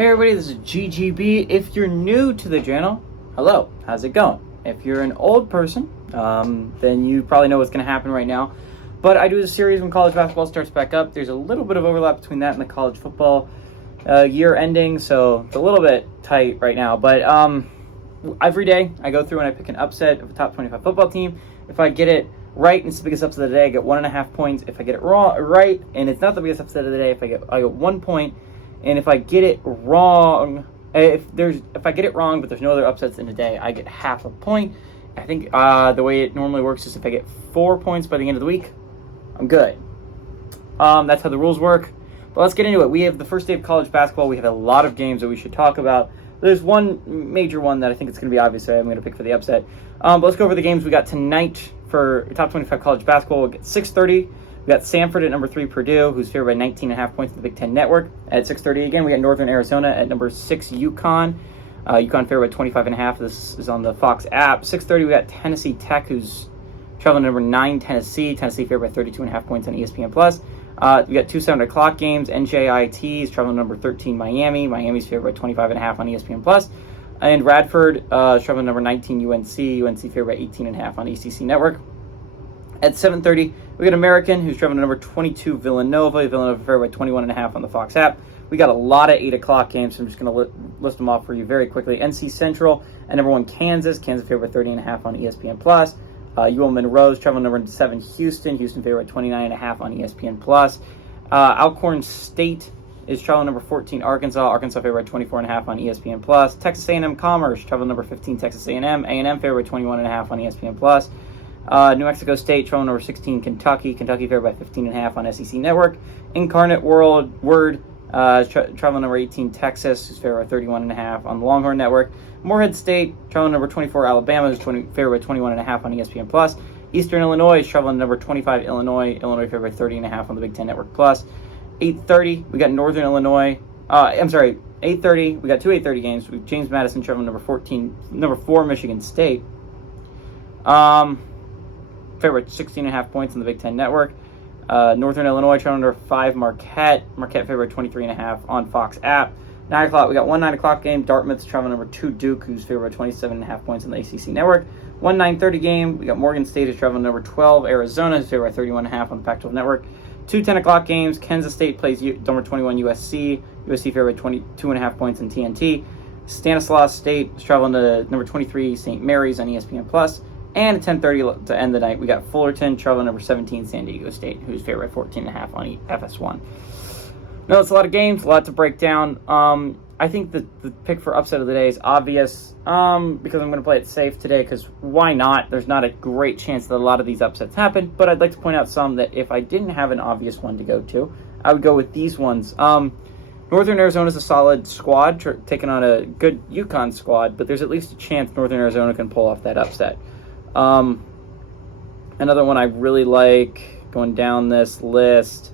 Hey everybody, this is GGB. If you're new to the channel, hello, how's it going? If you're an old person, then you probably know what's going to happen right now. But I do this series when college basketball starts back up. There's a little bit of overlap between that and the college football year ending, so it's a little bit tight right now. But every day I go through and I pick an upset of a top 25 football team. If I get it right and it's the biggest upset of the day, I get 1.5 points. If I get it right and it's not the biggest upset of the day, I get 1 point. And if I get it wrong, if I get it wrong, but there's no other upsets in a day, I get half a point. I think the way it normally works is if I get 4 points by the end of the week, I'm good. That's how the rules work. But let's get into it. We have the first day of college basketball. We have a lot of games that we should talk about. There's one major one that I think it's going to be obvious that I'm going to pick for the upset. But let's go over the games we got tonight for top 25 college basketball. We'll get 6:30. We got Samford at number 3, Purdue, who's favored by 19.5 points in the Big Ten Network. At 6:30 again, we got Northern Arizona at number 6, UConn. UConn favored by 25.5. This is on the Fox app. 6:30, we got Tennessee Tech, who's traveling to number 9, Tennessee. Tennessee favored by 32.5 points on ESPN+. We got 2 7 o'clock games. NJIT is traveling to number 13, Miami. Miami's favored by 25.5 on ESPN+. And Radford is traveling to number 19, UNC. UNC favored by 18.5 on ECC Network. At 7:30, we got American, who's traveling to number 22, Villanova. Villanova favored by 21.5 on the Fox app. We got a lot of 8 o'clock games, so I'm just going to list them off for you very quickly. NC Central at number 1, Kansas. Kansas favored by 30.5 on ESPN+. UL Monroe's traveling to number 7, Houston. Houston favored by 29.5 on ESPN+. Alcorn State is traveling number 14, Arkansas. Arkansas favored by 24.5 on ESPN+. Texas A&M Commerce traveling number 15, Texas A&M. A&M favored by 21.5 on ESPN+. New Mexico State traveling number 16, Kentucky. Kentucky favored by 15.5 on SEC Network. Incarnate Word traveling number 18, Texas, who's favored by 31.5 on the Longhorn Network. Morehead State traveling number 24, Alabama, who's favored by 21.5 on ESPN+. Eastern Illinois is traveling number 25, Illinois. Illinois favored by 30.5 on the Big Ten Network Plus. 8:30, we got Northern Illinois. 8:30, we got two 8:30 games. We have James Madison traveling number 4, Michigan State. Favored 16.5 points on the Big Ten Network. Northern Illinois traveling number 5, Marquette. Marquette favored 23.5 on Fox app. 9 o'clock, we got one 9 o'clock game. Dartmouth's traveling number 2, Duke, who's favored by 27.5 points on the ACC Network. One 9:30 game, we got Morgan State is traveling number 12, Arizona, who's favored by 31.5 on the Pac-12 Network. 2 10 o'clock games, Kansas State plays number 21, USC. USC favored by 22.5 points in TNT. Stanislaus State is traveling to number 23, St. Mary's on ESPN+. And at 10:30 to end the night, we got Fullerton traveling number 17, San Diego State, who's favored by 14.5 on FS1. No, it's a lot of games, a lot to break down. I think the pick for upset of the day is obvious because I'm going to play it safe today because why not? There's not a great chance that a lot of these upsets happen, but I'd like to point out some that if I didn't have an obvious one to go to, I would go with these ones. Northern Arizona is a solid squad, taking on a good UConn squad, but there's at least a chance Northern Arizona can pull off that upset. Another one I really like going down this list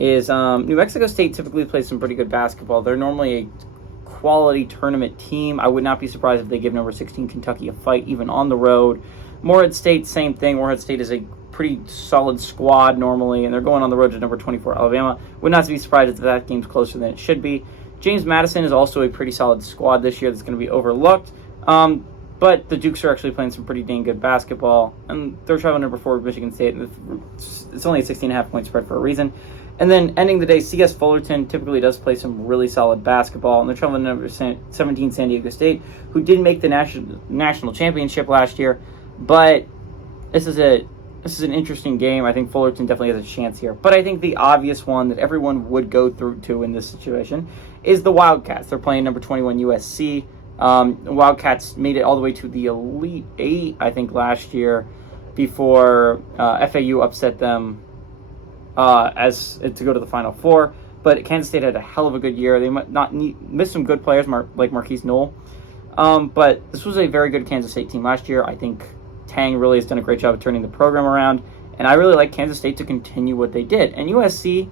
is New Mexico State typically plays some pretty good basketball. They're normally a quality tournament team. I would not be surprised if they give number 16 Kentucky a fight even on the road. Morehead State, same thing. Morehead State is a pretty solid squad normally, and they're going on the road to number 24 Alabama. Would not be surprised if that game's closer than it should be. James Madison is also a pretty solid squad this year that's going to be overlooked. But the Dukes are actually playing some pretty dang good basketball, and they're traveling number 4 Michigan State. It's only a 16.5 point spread for a reason. And then ending the day, CS Fullerton typically does play some really solid basketball, and they're traveling number 17 San Diego State, who did make the national championship last year. But this is an interesting game. I think Fullerton definitely has a chance here. But I think the obvious one that everyone would go through to in this situation is the Wildcats. They're playing number 21 USC. Wildcats made it all the way to the Elite 8, I think, last year before FAU upset them to go to the Final Four. But Kansas State had a hell of a good year. They might not miss some good players like Marquise Knoll. But this was a very good Kansas State team last year. I think Tang really has done a great job of turning the program around. And I really like Kansas State to continue what they did. And USC,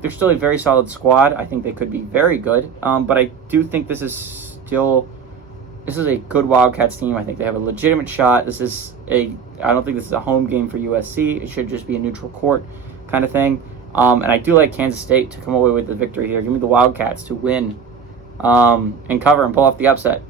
they're still a very solid squad. I think they could be very good. But I do think this is a good Wildcats team. I think they have a legitimate shot. I don't think this is a home game for USC. It should just be a neutral court kind of thing. And I do like Kansas State to come away with the victory here. Give me the Wildcats to win and cover and pull off the upset.